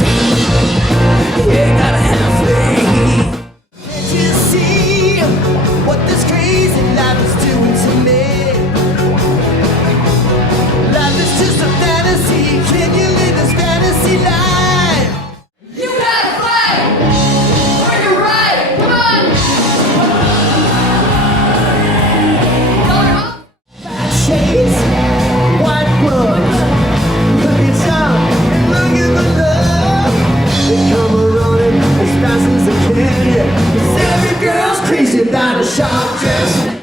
You gotta have faith. Can't you see what this crazy life is doing to me? Life is just a fantasy. Can you live this fantasy life? You gotta fight for your right. Come on. Shades, white gloves. Look at some, look at the love. They come around as fast as they can. Yeah. 'Cause every girl's crazy about a sharp dress.